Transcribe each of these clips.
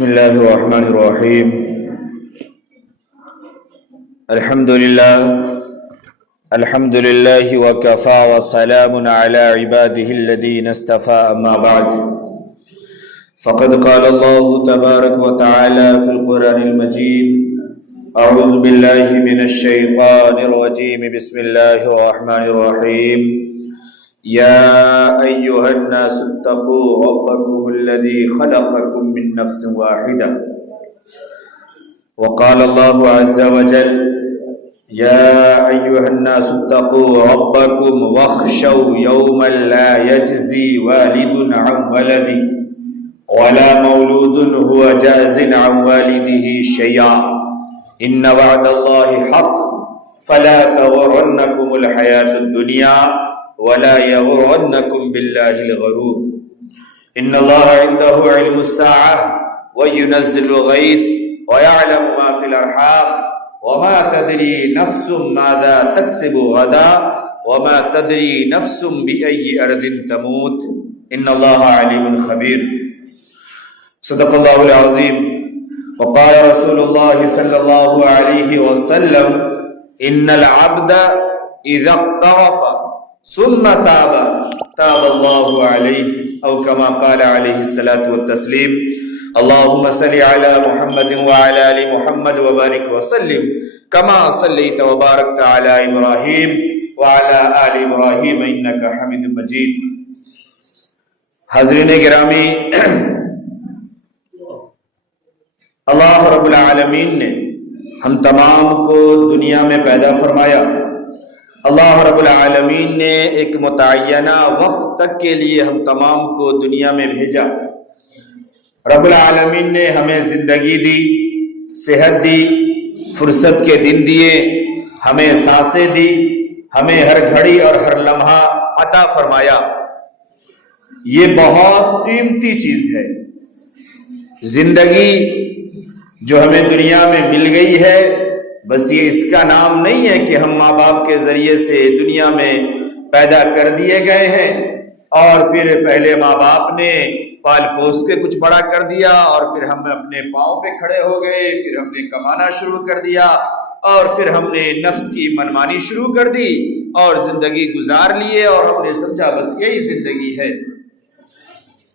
بسم الله الرحمن الرحيم. الحمد لله وكفى وسلام على عباده الذين اصطفى. أما بعد فقد قال الله تبارك وتعالى في القرآن المجيد: أعوذ بالله من الشيطان الرجيم. بسم الله الرحمن الرحيم. يا أيها الناس اتقوا ربكم الذي خلقكم من نفس واحدة. وقال الله عز وجل: يا أيها الناس اتقوا ربكم واخشوا يوما لا يجزي والد عن ولده ولا مولود هو جاز عن والده شيئا إن وعد الله حق فلا تغرنكم الحياة الدنيا ولا يغرنكم بالله الغرور. إن الله عنده علم الساعة وينزل الغيث ويعلم ما في الأرحام وما تدري نفس ماذا تكسب غدا وما تدري نفس بأي أرض تموت إن الله عليم خبير. صدق الله العظيم. وقال رسول الله صلى الله عليه وسلم: إن العبد إذا اقترف ثم تاب الله عليه أو كما قال عليه الصلاة والتسليم. اللهم صل على محمد وعلى آل محمد وبارك وسلم كما صليت وباركت على إبراهيم وعلى آل إبراهيم إنك حميد مجيد. حاضرین گرامی، اللہ رب العالمین نے ہم تمام کو دنیا میں پیدا فرمایا. اللہ رب العالمین نے ایک متعینہ وقت تک کے لیے ہم تمام کو دنیا میں بھیجا. رب العالمین نے ہمیں زندگی دی، صحت دی، فرصت کے دن دیے، ہمیں سانسیں دی، ہمیں ہر گھڑی اور ہر لمحہ عطا فرمایا. یہ بہت قیمتی چیز ہے. زندگی جو ہمیں دنیا میں مل گئی ہے، بس یہ اس کا نام نہیں ہے کہ ہم ماں باپ کے ذریعے سے دنیا میں پیدا کر دیے گئے ہیں اور پھر پہلے ماں باپ نے پال پوس کے کچھ بڑا کر دیا اور پھر ہم اپنے پاؤں پہ کھڑے ہو گئے، پھر ہم نے کمانا شروع کر دیا اور پھر ہم نے نفس کی منمانی شروع کر دی اور زندگی گزار لیے اور ہم نے سمجھا بس یہی زندگی ہے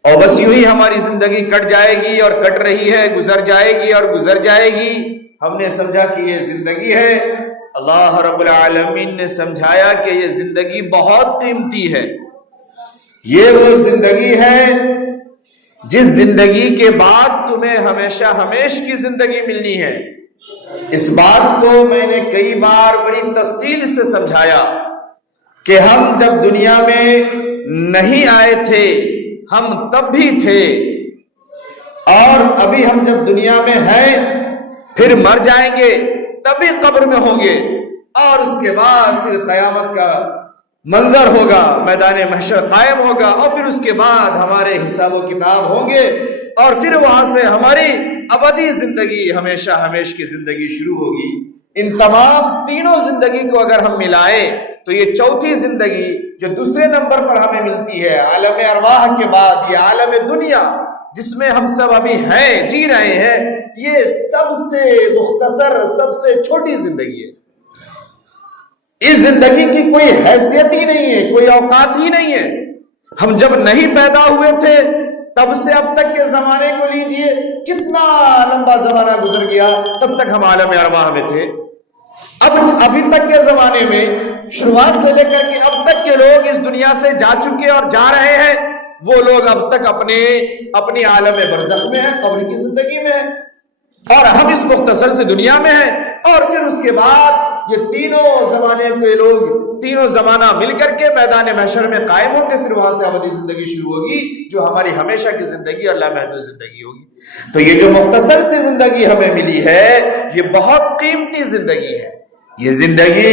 اور بس یوں ہی ہماری زندگی کٹ جائے گی اور کٹ رہی ہے، گزر جائے گی اور گزر جائے گی. ہم نے سمجھا کہ یہ زندگی ہے. اللہ رب العالمین نے سمجھایا کہ یہ زندگی بہت قیمتی ہے. یہ وہ زندگی ہے جس زندگی کے بعد تمہیں ہمیشہ ہمیش کی زندگی ملنی ہے. اس بات کو میں نے کئی بار بڑی تفصیل سے سمجھایا کہ ہم جب دنیا میں نہیں آئے تھے ہم تب بھی تھے اور ابھی ہم جب دنیا میں ہیں پھر مر جائیں گے تبھی قبر میں ہوں گے اور اس کے بعد پھر قیامت کا منظر ہوگا، میدان محشر قائم ہوگا اور پھر اس کے بعد ہمارے حساب و کتاب ہوں گے اور پھر وہاں سے ہماری ابدی زندگی، ہمیشہ ہمیش کی زندگی شروع ہوگی. ان تمام تینوں زندگی کو اگر ہم ملائیں تو یہ چوتھی زندگی جو دوسرے نمبر پر ہمیں ملتی ہے عالم ارواح کے بعد، یہ عالم دنیا جس میں ہم سب ابھی ہیں، جی رہے ہیں، یہ سب سے مختصر، سب سے چھوٹی زندگی ہے. اس زندگی کی کوئی حیثیت ہی نہیں ہے، کوئی اوقات ہی نہیں ہے. ہم جب نہیں پیدا ہوئے تھے تب سے اب تک کے زمانے کو لیجئے، کتنا لمبا زمانہ گزر گیا. تب تک ہم عالم ارواح میں تھے. ابھی تک کے زمانے میں شروعات سے لے کر کے اب تک کے لوگ اس دنیا سے جا چکے اور جا رہے ہیں. وہ لوگ اب تک اپنی عالم برزخ میں ہیں، قبر کی زندگی میں ہیں اور ہم اس مختصر سے دنیا میں ہیں. اور پھر اس کے بعد یہ تینوں زمانے کے لوگ، تینوں زمانہ مل کر کے میدان محشر میں قائم ہوں گے. پھر وہاں سے ابدی زندگی شروع ہوگی جو ہماری ہمیشہ کی زندگی اور لامحدود زندگی ہوگی. تو یہ جو مختصر سی زندگی ہمیں ملی ہے یہ بہت قیمتی زندگی ہے. یہ زندگی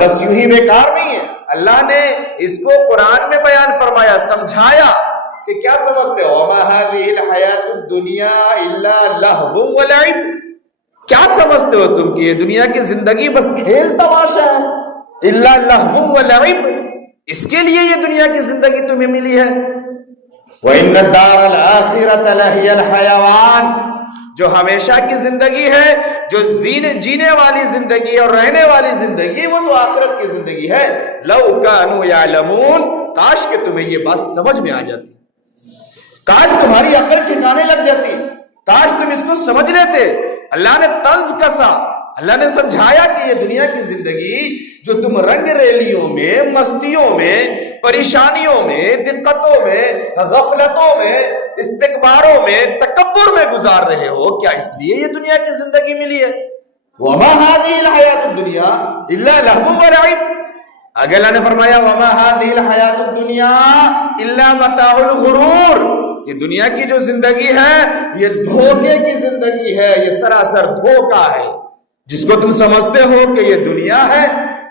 بس یوں ہی بیکار نہیں ہے. اللہ نے اس کو قرآن میں بیان فرمایا، سمجھایا کہ کیا سمجھتے ہو وَمَا هَذِهِ الْحَيَاةُ الدُّنْيَا إِلَّا لَهْوٌ وَلَعِبٌ. کیا سمجھتے ہو تم کہ یہ دنیا کی زندگی بس کھیل تماشا ہے؟ إِلَّا لَهْوٌ وَلَعِبٌ. اس کے لیے یہ دنیا کی زندگی تمہیں ملی ہے. وَإِنَّ الدَّارَ الْآخِرَةَ لَهِيَ الْحَيَوَانُ. جو ہمیشہ کی زندگی ہے، جو جینے والی زندگی اور رہنے والی زندگی، وہ تو آخرت کی زندگی ہے۔ لو کانوا یعلمون، کاش کہ تمہیں یہ بات سمجھ میں آ جاتی، کاش تمہاری عقل ٹھکانے لگ جاتی، کاش تم اس کو سمجھ لیتے۔ اللہ نے طنز کسا، اللہ نے سمجھایا کہ یہ دنیا کی زندگی جو تم رنگ ریلیوں میں، مستیوں میں، پریشانیوں میں، دقتوں میں، غفلتوں میں، استکباروں میں، تکبر میں گزار رہے ہو، کیا اس لیے یہ دنیا کی زندگی ملی ہے؟ وما هذه الحیات الدنیا الا لہو ولعب۔ آگے اللہ نے فرمایا وما هذه الحیات الدنیا الا متاع الغرور، یہ دنیا کی جو زندگی ہے یہ دھوکے کی زندگی ہے، یہ سراسر دھوکا ہے۔ جس کو تم سمجھتے ہو کہ یہ دنیا ہے،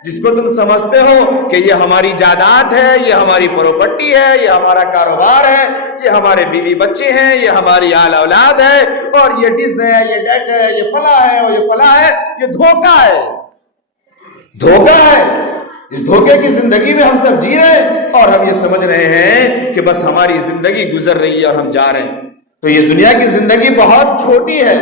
جس کو تم سمجھتے ہو کہ یہ ہماری جائیداد ہے، یہ ہماری پراپرٹی ہے، یہ ہمارا کاروبار ہے، یہ ہمارے بیوی بچے ہیں، یہ ہماری آل اولاد ہے، اور یہ ڈز ہے، یہ ڈیٹ ہے، یہ فلاں ہے اور یہ فلاں ہے، یہ دھوکا ہے، دھوکا ہے۔ اس دھوکے کی زندگی میں ہم سب جی رہے ہیں اور ہم یہ سمجھ رہے ہیں کہ بس ہماری زندگی گزر رہی ہے اور ہم جا رہے ہیں۔ تو یہ دنیا کی زندگی بہت چھوٹی ہے،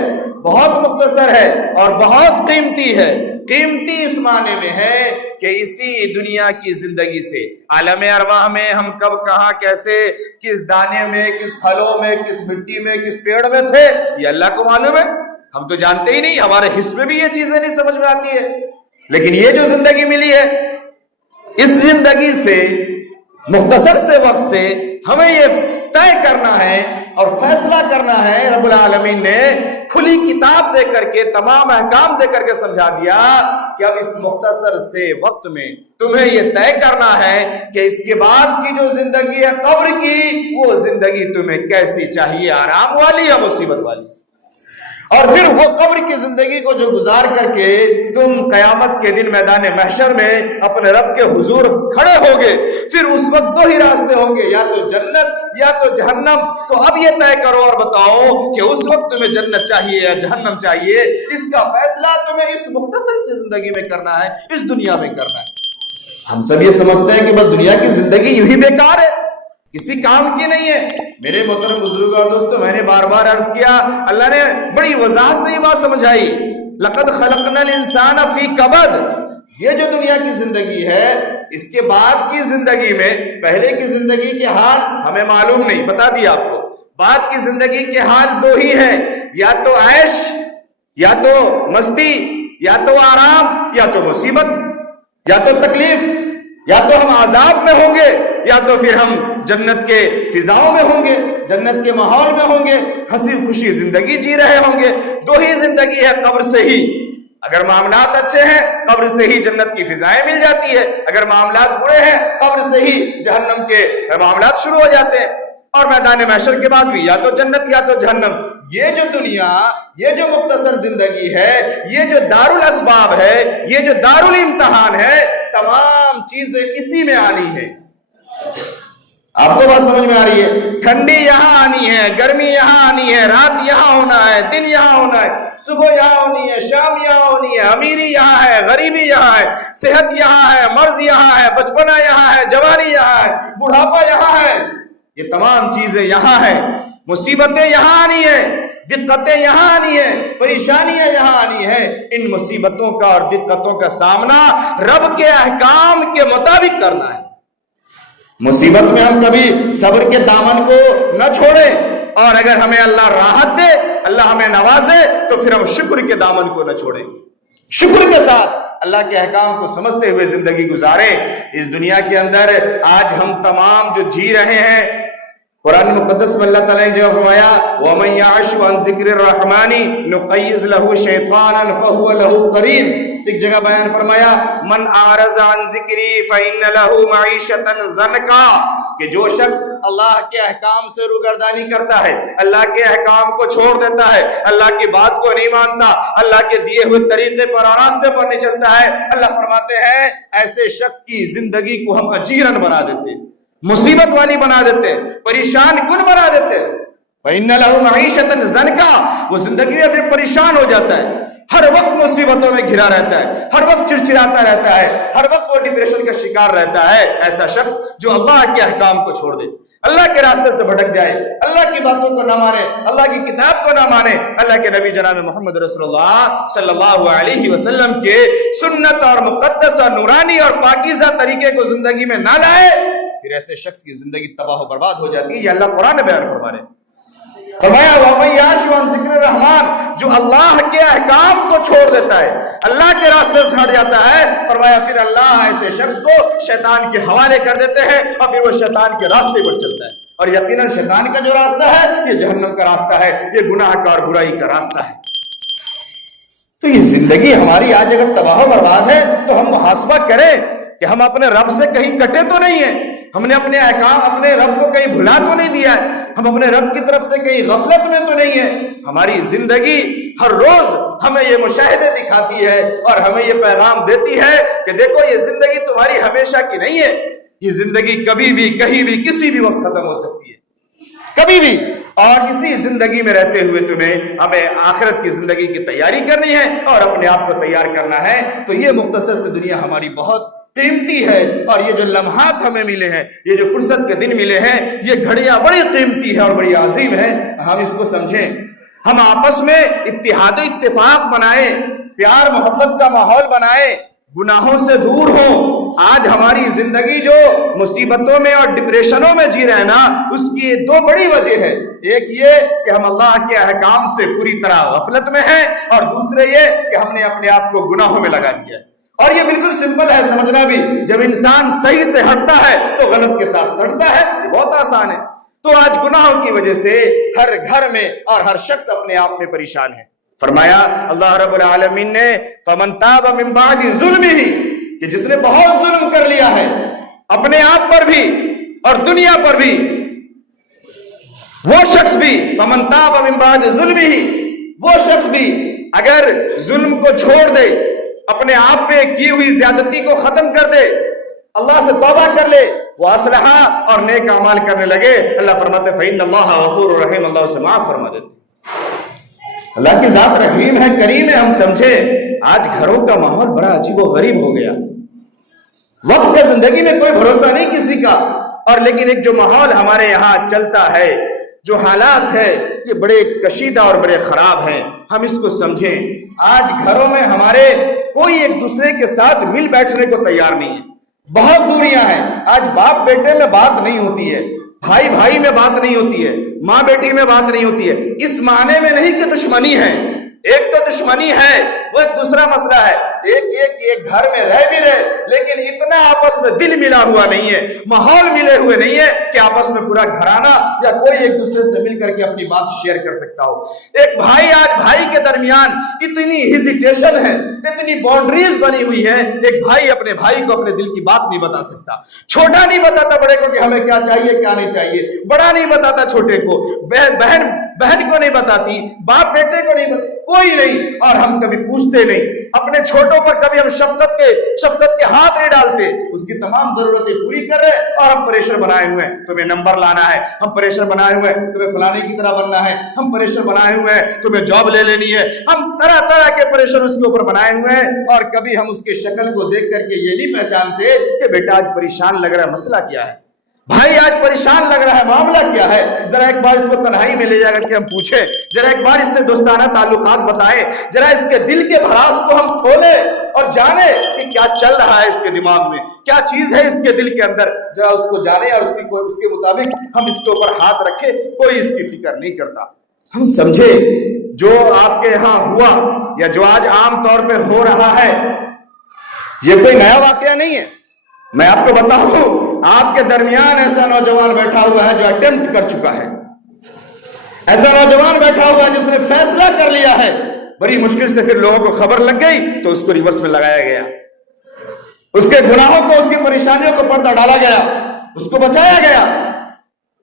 بہت مختصر ہے اور بہت قیمتی ہے۔ قیمتی اس معنی میں ہے کہ اسی دنیا کی زندگی سے عالم ارواح میں ہم کب کہاں کیسے کس دانے میں، کس پھلوں میں، کس مٹی میں، کس پیڑ میں تھے، یہ اللہ کو معلوم ہے، ہم تو جانتے ہی نہیں، ہمارے حصے میں بھی یہ چیزیں نہیں سمجھ میں آتی ہے۔ لیکن یہ جو زندگی ملی ہے، اس زندگی سے مختصر سے وقت سے ہمیں یہ طے کرنا ہے اور فیصلہ کرنا ہے۔ رب العالمین نے کھلی کتاب دے کر کے، تمام احکام دے کر کے سمجھا دیا کہ اب اس مختصر سے وقت میں تمہیں یہ طے کرنا ہے کہ اس کے بعد کی جو زندگی ہے قبر کی، وہ زندگی تمہیں کیسی چاہیے، آرام والی یا مصیبت والی؟ اور پھر وہ قبر کی زندگی کو جو گزار کر کے تم قیامت کے دن میدان محشر میں اپنے رب کے حضور کھڑے ہوگے، پھر اس وقت دو ہی راستے ہوں گے، یا تو جنت یا تو جہنم۔ تو اب یہ طے کرو اور بتاؤ کہ اس وقت تمہیں جنت چاہیے یا جہنم چاہیے۔ اس کا فیصلہ تمہیں اس مختصر سی زندگی میں کرنا ہے، اس دنیا میں کرنا ہے۔ ہم سب یہ سمجھتے ہیں کہ بس دنیا کی زندگی یوں ہی بیکار ہے، کسی کام کی نہیں ہے۔ میرے محترم بزرگ اور دوستو، میں نے بار بار عرض کیا، اللہ نے بڑی وضاحت سے یہ بات سمجھائی، لَقَدْ خَلَقْنَا الْإِنسَانَ فِي كَبَدٍ۔ یہ جو دنیا کی زندگی ہے، اس کے بعد کی زندگی میں، پہلے کی زندگی کے حال ہمیں معلوم نہیں، بتا دیا آپ کو۔ بعد کی زندگی کے حال دو ہی ہیں، یا تو عیش، یا تو مستی، یا تو آرام، یا تو مصیبت، یا تو تکلیف، یا تو ہم عذاب میں ہوں گے، یا تو پھر ہم جنت کے فضاؤں میں ہوں گے، جنت کے ماحول میں ہوں گے، ہنسی خوشی زندگی جی رہے ہوں گے۔ دو ہی زندگی ہے، قبر سے ہی اگر معاملات اچھے ہیں قبر سے ہی جنت کی فضائیں مل جاتی ہے، اگر معاملات برے ہیں قبر سے ہی جہنم کے معاملات شروع ہو جاتے ہیں، اور میدان محشر کے بعد بھی یا تو جنت یا تو جہنم۔ یہ جو دنیا، یہ جو مختصر زندگی ہے، یہ جو دار الاسباب ہے، یہ جو دار الامتحان ہے، تمام چیزیں اسی میں آنی ہے۔ آپ کو بات سمجھ میں آ رہی ہے؟ ٹھنڈی یہاں آنی ہے، گرمی یہاں آنی ہے، رات یہاں ہونا ہے، دن یہاں ہونا ہے، صبح یہاں ہونی ہے، شام یہاں ہونی ہے، امیری یہاں ہے، غریبی یہاں ہے، صحت یہاں ہے، مرض یہاں ہے، بچپنا یہاں ہے، جوانی یہاں ہے، بڑھاپا یہاں ہے، یہ تمام چیزیں یہاں ہیں۔ مصیبتیں یہاں آنی ہے، دقتیں یہاں آنی ہے، پریشانیاں یہاں آنی ہے۔ ان مصیبتوں کا اور دقتوں کا سامنا رب کے احکام کے مطابق کرنا ہے۔ مصیبت میں ہم کبھی صبر کے دامن کو نہ چھوڑیں، اور اگر ہمیں اللہ راحت دے، اللہ ہمیں نوازے، تو پھر ہم شکر کے دامن کو نہ چھوڑیں، شکر کے ساتھ اللہ کے احکام کو سمجھتے ہوئے زندگی گزاریں۔ اس دنیا کے اندر آج ہم تمام جو جی رہے ہیں، قرآن مقدس میں اللہ تعالیٰ نے جو فرمایا وَمَن يَعْشُ عَن ذِكْرِ الرَّحْمَنِ نُقَيِّضْ لَهُ شَيْطَانًا فَهُوَ لَهُ قَرِينٌ۔ ایک جگہ بیان فرمایا من اعرض عن ذکری فإن له معیشة ضنکا، کہ جو شخص اللہ کے احکام سے روگردانی کرتا ہے، اللہ کے احکام کو چھوڑ دیتا ہے، اللہ کی بات کو نہیں مانتا، اللہ کے دیے ہوئے طریقے پر اور راستے پر نہیں چلتا ہے، اللہ فرماتے ہیں ایسے شخص کی زندگی کو ہم اجیرن بنا دیتے، مصیبت والی بنا دیتے، پریشان کن بنا دیتے۔ فإن له معیشة ضنکا، وہ زندگی میں پھر پریشان ہو جاتا ہے، ہر وقت مصیبتوں میں گھرا رہتا ہے، ہر وقت چڑچڑاتا رہتا ہے، ہر وقت وہ ڈپریشن کا شکار رہتا ہے۔ ایسا شخص جو اللہ کے احکام کو چھوڑ دے، اللہ کے راستے سے بھٹک جائے، اللہ کی باتوں کو نہ مانے، اللہ کی کتاب کو نہ مانے، اللہ کے نبی جناب محمد رسول اللہ صلی اللہ علیہ وسلم کے سنت اور مقدس اور نورانی اور پاکیزہ طریقے کو زندگی میں نہ لائے، پھر ایسے شخص کی زندگی تباہ و برباد ہو جاتی ہے۔ یہ اللہ قرآن میں بیان فرما رہے ہیں۔ فرمایا وَمَن يَعْشُ عَن ذِكْرِ الرَّحْمَٰنِ، جو اللہ کے احکام کو چھوڑ دیتا ہے، اللہ کے راستے سے ہٹ جاتا ہے، فرمایا پھر اللہ ایسے شخص کو شیطان کے حوالے کر دیتے ہیں اور پھر وہ شیطان کے راستے پر چلتا ہے، اور یقیناً شیطان کا جو راستہ ہے یہ جہنم کا راستہ ہے، یہ گناہ کا اور برائی کا راستہ ہے۔ تو یہ زندگی ہماری آج اگر تباہ و برباد ہے تو ہم محاسبہ کریں کہ ہم اپنے رب سے کہیں کٹے تو نہیں ہیں، ہم نے اپنے احکام اپنے رب کو کہیں بھلا تو نہیں دیا ہے، ہم اپنے رب کی طرف سے کہیں غفلت میں تو نہیں ہے۔ ہماری زندگی ہر روز ہمیں یہ مشاہدے دکھاتی ہے اور ہمیں یہ پیغام دیتی ہے کہ دیکھو یہ زندگی تمہاری ہمیشہ کی نہیں ہے، یہ زندگی کبھی بھی کہیں بھی کسی بھی وقت ختم ہو سکتی ہے، کبھی بھی۔ اور اسی زندگی میں رہتے ہوئے ہمیں آخرت کی زندگی کی تیاری کرنی ہے اور اپنے آپ کو تیار کرنا ہے۔ تو یہ مختصر سی دنیا ہماری بہت قیمتی ہے، اور یہ جو لمحات ہمیں ملے ہیں، یہ جو فرصت کے دن ملے ہیں، یہ گھڑیاں بڑی قیمتی ہے اور بڑی عظیم ہے۔ ہم اس کو سمجھیں، ہم آپس میں اتحاد و اتفاق بنائیں، پیار محبت کا ماحول بنائیں، گناہوں سے دور ہوں۔ آج ہماری زندگی جو مصیبتوں میں اور ڈپریشنوں میں جی رہے ہیں نا، اس کی دو بڑی وجہ ہے۔ ایک یہ کہ ہم اللہ کے احکام سے پوری طرح غفلت میں ہیں، اور دوسرے یہ کہ ہم نے اپنے آپ کو گناہوں میں لگا دیا ہے۔ اور یہ بالکل سمپل ہے سمجھنا بھی، جب انسان صحیح سے ہٹتا ہے تو غلط کے ساتھ سٹتا ہے، یہ بہت آسان ہے۔ تو آج گناہوں کی وجہ سے ہر گھر میں اور ہر شخص اپنے آپ میں پریشان ہے۔ فرمایا اللہ رب العالمین نے فَمَن تَابَ مِن بَعْدِ ظُلْمِهِ، کہ جس نے بہت ظلم کر لیا ہے اپنے آپ پر بھی اور دنیا پر بھی، وہ شخص بھی فَمَن تَابَ مِن بَعْدِ ظُلْمِهِ، وہ شخص بھی اگر ظلم کو چھوڑ دے، اپنے آپ پہ کی ہوئی زیادتی کو ختم کر دے، اللہ سے توبہ کر لے، وہ اصلحہ اور نیک اعمال کرنے لگے، اللہ فرماتے فَإِنَّ اللَّهَ غَفُورٌ رَحِيمٌ، اللہ اسے معاف فرما دیتے۔ اللہ کی ذات رحیم ہے، کریم ہے۔ ہم سمجھے آج گھروں کا ماحول بڑا عجیب و غریب ہو گیا، وقت کا زندگی میں کوئی بھروسہ نہیں کسی کا، اور لیکن ایک جو ماحول ہمارے یہاں چلتا ہے، جو حالات ہے، یہ بڑے کشیدہ اور بڑے خراب ہیں۔ ہم اس کو سمجھیں، آج گھروں میں ہمارے کوئی ایک دوسرے کے ساتھ مل بیٹھنے کو تیار نہیں ہے، بہت دوریاں ہیں۔ آج باپ بیٹے میں بات نہیں ہوتی ہے، بھائی بھائی میں بات نہیں ہوتی ہے، ماں بیٹی میں بات نہیں ہوتی ہے۔ اس معنی میں نہیں کہ دشمنی ہے، ایک تو دشمنی ہے، وہ ایک دوسرا مسئلہ ہے، ایک گھر میں رہ بھی رہے لیکن اتنا آپس میں دل ملا ہوا نہیں ہے، ماحول ملے ہوئے نہیں ہے کہ آپس میں پورا گھرانہ یا کوئی ایک دوسرے سے مل کر کے اپنی بات شیئر کر سکتا ہو۔ ایک بھائی آج بھائی کے درمیان اتنی ہیزیٹیشن ہے، اتنی باؤنڈریز بنی ہوئی ہے، ایک بھائی اپنے بھائی کو اپنے دل کی بات نہیں بتا سکتا، چھوٹا نہیں بتاتا بڑے کو کہ ہمیں کیا چاہیے کیا نہیں چاہیے، بڑا نہیں بتاتا چھوٹے کو، بہن کو نہیں بتاتی، باپ بیٹے کو نہیں بتاتا، کوئی نہیں۔ اور ہم کبھی پوچھتے نہیں اپنے چھوٹوں پر، کبھی ہم شفقت کے ہاتھ نہیں ڈالتے، اس کی تمام ضرورتیں پوری کر رہے، اور ہم پریشر بنائے ہوئے ہیں تمہیں نمبر لانا ہے، ہم پریشر بنائے ہوئے ہیں تمہیں فلانے کی طرح بننا ہے، ہم پریشر بنائے ہوئے ہیں تمہیں جاب لے لینی ہے، ہم طرح طرح کے پریشر اس کے اوپر بنائے ہوئے ہیں، اور کبھی ہم اس کی شکل کو دیکھ کر کے یہ نہیں پہچانتے کہ بیٹا آج پریشان لگ رہا ہے، مسئلہ کیا ہے، بھائی آج پریشان لگ رہا ہے، معاملہ کیا ہے۔ ذرا ایک بار اس کو تنہائی میں لے جا کر کے ہم پوچھیں، ذرا ایک بار اس سے دوستانہ تعلقات بتائیں، ذرا اس کے دل کے بھراس کو ہم کھولیں اور جانیں کہ کیا چل رہا ہے اس کے دماغ میں، کیا چیز ہے اس کے دل کے اندر، ذرا اس کو جانیں اور اس کے مطابق ہم اس کے اوپر ہاتھ رکھیں۔ کوئی اس کی فکر نہیں کرتا۔ ہم سمجھے جو آپ کے یہاں ہوا یا جو آج عام طور پہ ہو رہا ہے، یہ کوئی نیا واقعہ نہیں ہے۔ میں آپ کو بتاؤں، آپ کے درمیان ایسا نوجوان بیٹھا ہوا ہے جو اٹیمپٹ کر چکا ہے، ایسا نوجوان بیٹھا ہوا ہے جس نے فیصلہ کر لیا ہے، بڑی مشکل سے پھر لوگوں کو خبر لگ گئی تو اس کو ریورس میں لگایا گیا، اس کے گناہوں کو، اس کی پریشانیوں کو پردہ ڈالا گیا، اس کو بچایا گیا۔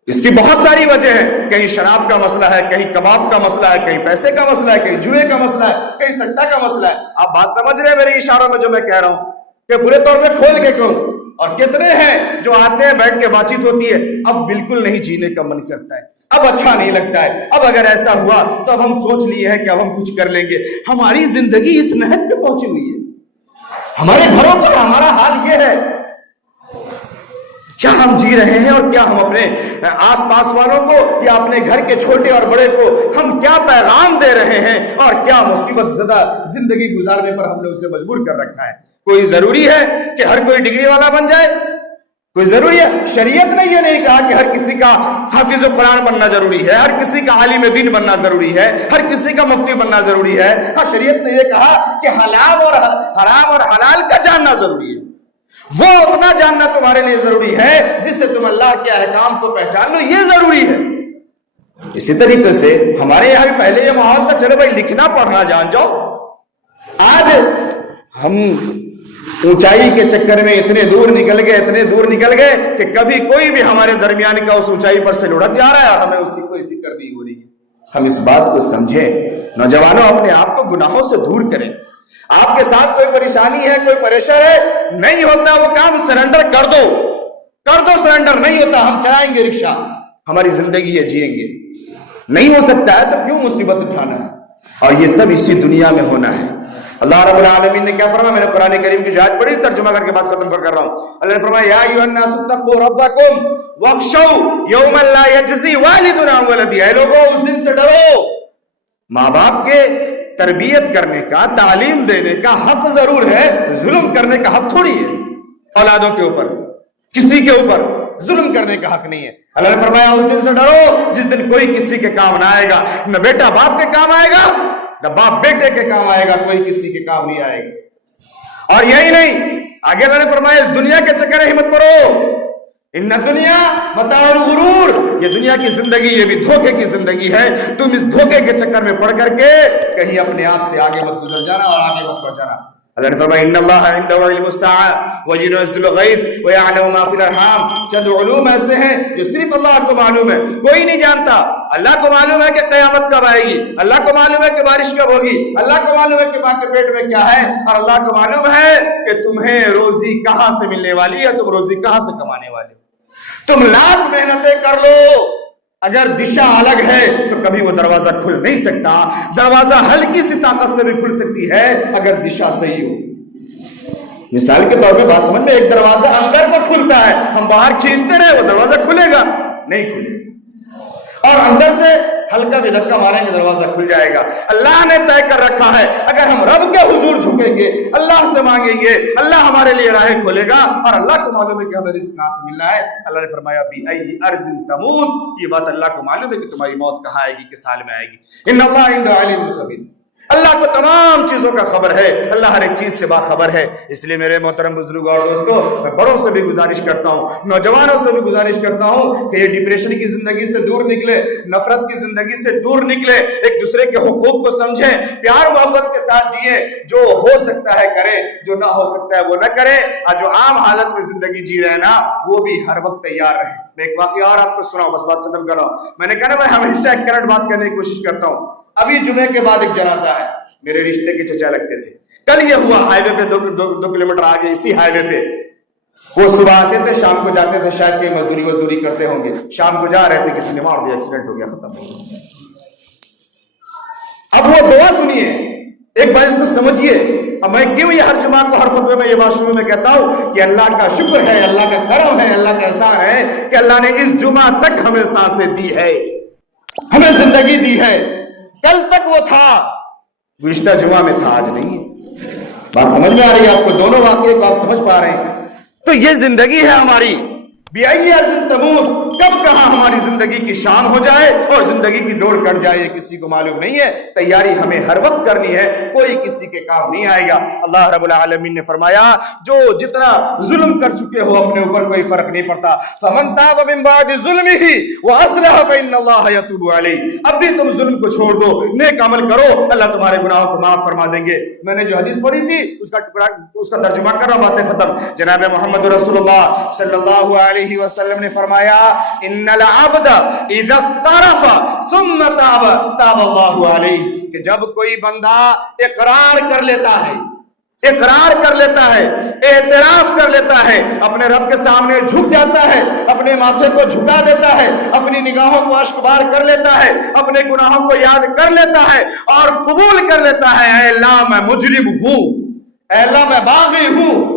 اس کی بہت ساری وجہ ہے، کہیں شراب کا مسئلہ ہے، کہیں کباب کا مسئلہ ہے، کہیں پیسے کا مسئلہ ہے، کہیں جوئے کا مسئلہ ہے، کہیں سٹا کا مسئلہ ہے۔ آپ بات سمجھ رہے ہیں میرے اشاروں میں جو میں کہہ رہا ہوں کہ برے طور پہ کھول کے کہوں؟ اور کتنے ہیں جو آتے ہیں، بیٹھ کے بات چیت ہوتی ہے، اب بالکل نہیں جینے کا من کرتا ہے، اب اچھا نہیں لگتا ہے، اب اگر ایسا ہوا تو اب ہم سوچ لیے ہیں کہ اب ہم کچھ کر لیں گے۔ ہماری زندگی اس نہج پہ پہنچی ہوئی ہے، ہمارے گھروں کا ہمارا حال یہ ہے۔ کیا ہم جی رہے ہیں اور کیا ہم اپنے آس پاس والوں کو یا اپنے گھر کے چھوٹے اور بڑے کو ہم کیا پیغام دے رہے ہیں اور کیا مصیبت زدہ زندگی گزارنے پر ہم نے اسے مجبور کر رکھا ہے؟ کوئی ضروری ہے کہ ہر کوئی ڈگری والا بن جائے؟ کوئی ضروری ہے؟ شریعت نے یہ نہیں کہا کہ ہر کسی کا حافظ قرآن بننا ضروری ہے، ہر کسی کا عالم دین بننا ضروری ہے، ہر کسی کا مفتی بننا ضروری ہے۔ ہاں، شریعت نے یہ کہا کہ حلال اور حرام اور حلال کا جاننا ضروری ہے۔ وہ اتنا جاننا تمہارے لیے ضروری ہے جس سے تم اللہ کے احکام کو پہچان لو، یہ ضروری ہے۔ اسی طریقے سے ہمارے یہاں بھی پہلے یہ ماحول تھا، چلو بھائی لکھنا پڑھنا جان جاؤ۔ آج ہم اونچائی کے چکر میں اتنے دور نکل گئے کہ کبھی کوئی بھی ہمارے درمیان کا اس اونچائی پر سے لڑک جا رہا ہے اور ہمیں اس کی کوئی فکر نہیں ہو رہی ہے۔ ہم اس بات کو سمجھیں، نوجوانوں اپنے آپ کو گناہوں سے دور کریں۔ آپ کے ساتھ کوئی پریشانی ہے، کوئی پریشر ہے، نہیں ہوتا وہ کام، سرنڈر کر دو سرنڈر نہیں ہوتا، ہم چلائیں گے رکشہ، ہماری زندگی ہے، جئیں گے۔ نہیں ہو سکتا ہے تو کیوں مصیبت اٹھانا ہے؟ اور یہ سب اسی دنیا میں ہونا ہے۔ اللہ رب العالمین نے کیا فرمایا؟ میں نے قرآن کریم کی آیت پڑھی، ترجمہ کر کے بات ختم کر رہا ہوں۔ اللہ نے فرمایا یا ایھا الناس اتقوا ربکم واخشوا یوما لا یجزی والد عن ولدہ، اے لوگوں اس دن سے ڈرو۔ ماں باپ کے تربیت کرنے کا، تعلیم دینے کا حق ضرور ہے، ظلم کرنے کا حق تھوڑی ہے۔ اولادوں کے اوپر، کسی کے اوپر ظلم کرنے کا حق نہیں ہے۔ اللہ نے فرمایا اس دن سے ڈرو جس دن کوئی کسی کے کام نہ آئے گا، نہ بیٹا باپ کے کام آئے گا، نہ باپ بیٹے کے کام آئے گا، کوئی کسی کے کام نہیں آئے گا۔ اور یہی نہیں، آگے اللہ نے فرمایا اس دنیا کے چکر ہی مت پڑو، ان دنیا متاع الغرور، یہ دنیا کی زندگی یہ بھی دھوکے کی زندگی ہے، تم اس دھوکے کے چکر میں پڑ کر کے کہیں اپنے آپ سے آگے مت گزر جانا اور آگے مت بڑھ جانا۔ اللہ نے فرمایا ان اللہ عنده علم الساعة وينزل الغيث ويعلم ما في الارحام، چند علوم ایسے ہیں جو صرف اللہ کو معلوم ہے، کوئی نہیں جانتا۔ اللہ کو معلوم ہے کہ قیامت کب آئے گی، اللہ کو معلوم ہے کہ بارش کب ہوگی، اللہ کو معلوم ہے کہ ماں کے پیٹ میں کیا ہے، اور اللہ کو معلوم ہے کہ تمہیں روزی کہاں سے ملنے والی ہے، تم روزی کہاں سے کمانے والے ہو۔ تم لاکھ محنتیں کر لو، اگر دشا الگ ہے تو کبھی وہ دروازہ کھل نہیں سکتا۔ دروازہ ہلکی سی طاقت سے بھی کھل سکتی ہے اگر دشا صحیح ہو۔ مثال کے طور پہ بات سمجھ میں، ایک دروازہ اندر کو کھلتا ہے، ہم باہر کھینچتے رہے وہ دروازہ کھلے گا نہیں کھلے گا، اور اندر سے ہلکا بھی دھکا ماریں گے دروازہ کھل جائے گا۔ اللہ نے طے کر رکھا ہے، اگر ہم رب کے حضور جھکیں گے، اللہ سے مانگیں گے، اللہ ہمارے لیے راہیں کھولے گا، اور اللہ کو معلوم ہے کہ ہمیں رزق کہاں سے ملنا ہے۔ اللہ نے فرمایا بِأَيِّ أَرْضٍ تَمُوتُ، یہ بات اللہ کو معلوم ہے کہ تمہاری موت کہاں آئے گی، کس حال میں آئے گی۔ ان اللہ عنده علم خبیر، اللہ کو تمام چیزوں کا خبر ہے، اللہ ہر ایک چیز سے باخبر ہے۔ اس لیے میرے محترم بزرگوں اور دوستوں، میں بڑوں سے بھی گزارش کرتا ہوں، نوجوانوں سے بھی گزارش کرتا ہوں کہ یہ ڈپریشن کی زندگی سے دور نکلے، نفرت کی زندگی سے دور نکلے، ایک دوسرے کے حقوق کو سمجھیں، پیار محبت کے ساتھ جیے، جو ہو سکتا ہے کرے، جو نہ ہو سکتا ہے وہ نہ کرے، اور جو عام حالت میں زندگی جی رہے نا وہ بھی ہر وقت تیار رہے۔ میں ایک واقعہ اور آپ کو سناؤں، بس بات ختم کر رہا ہوں۔ میں نے کہا نا میں ہمیشہ ایک کرنٹ بات کرنے کی کوشش کرتا ہوں۔ ابھی جمعے کے بعد ایک جنازہ ہے، میرے رشتے کے چچا لگتے تھے، کل یہ ہوا، ہائی وے پہ دو کلومیٹر آگے، اسی ہائی وے پہ وہ صبح آتے تھے، شام کو جاتے تھے، شاید کہیں مزدوری کرتے ہوں گے، شام کو جا رہے تھے، کسی نے مار دیا، ایکسیڈنٹ ہو گیا، ختم ہو گیا۔ اب وہ دعا سنیے، ایک بار اس کو سمجھیے۔ اب میں کیوں یہ ہر جمعہ کو ہر خطبے میں یہ بات شروع میں کہتا ہوں کہ اللہ کا شکر ہے، اللہ کا کرم ہے، اللہ کا احسان ہے کہ اللہ نے اس جمعہ تک ہمیں سانسیں دی ہے، ہمیں زندگی دی ہے۔ کل تک وہ تھا، گزشتہ جمعہ میں تھا، آج نہیں ہے۔ بات سمجھ میں آ رہی ہے آپ کو؟ دونوں واقعے کو آپ سمجھ پا رہے ہیں؟ تو یہ زندگی ہے ہماری، بِأَيِّ أَرْضٍ تَمُوتُ، کب کہاں ہماری زندگی کی شام ہو جائے اور زندگی کی ڈور کٹ جائے یہ کسی کو معلوم نہیں ہے۔ تیاری ہمیں ہر وقت کرنی ہے، کوئی کسی کے کام نہیں آئے گا۔ اللہ رب العالمین نے فرمایا جو جتنا ظلم کر چکے ہو اپنے اوپر کوئی فرق نہیں پڑتا، فَمَن تَابَ مِن بَعْدِ ظُلْمِهِ وَأَصْلَحَ فَإِنَّ اللَّهَ يَتُوبُ عَلَيْهِ، اب بھی تم ظلم کو چھوڑ دو، نیک عمل کرو، اللہ تمہارے گناہوں کو معاف فرما دیں گے۔ میں نے جو حدیث پڑھی تھی اس کا ترجمہ کر رہا ہوں، باتیں ختم۔ جناب محمد رسول اللہ صلی اللہ علیہ وسلم نے فرمایا ان العبد اذا اعترف ثم تاب تاب اللہ علیہ، کہ جب کوئی بندہ اقرار کر لیتا ہے، اعتراف کر لیتا ہے، اپنے رب کے سامنے جھک جاتا ہے، اپنے ماتھے کو جھکا دیتا ہے، اپنی نگاہوں کو اشکبار کر لیتا ہے، اپنے گناہوں کو یاد کر لیتا ہے اور قبول کر لیتا ہے اے اللہ میں مجرم ہوں، اے اللہ میں باغی ہوں،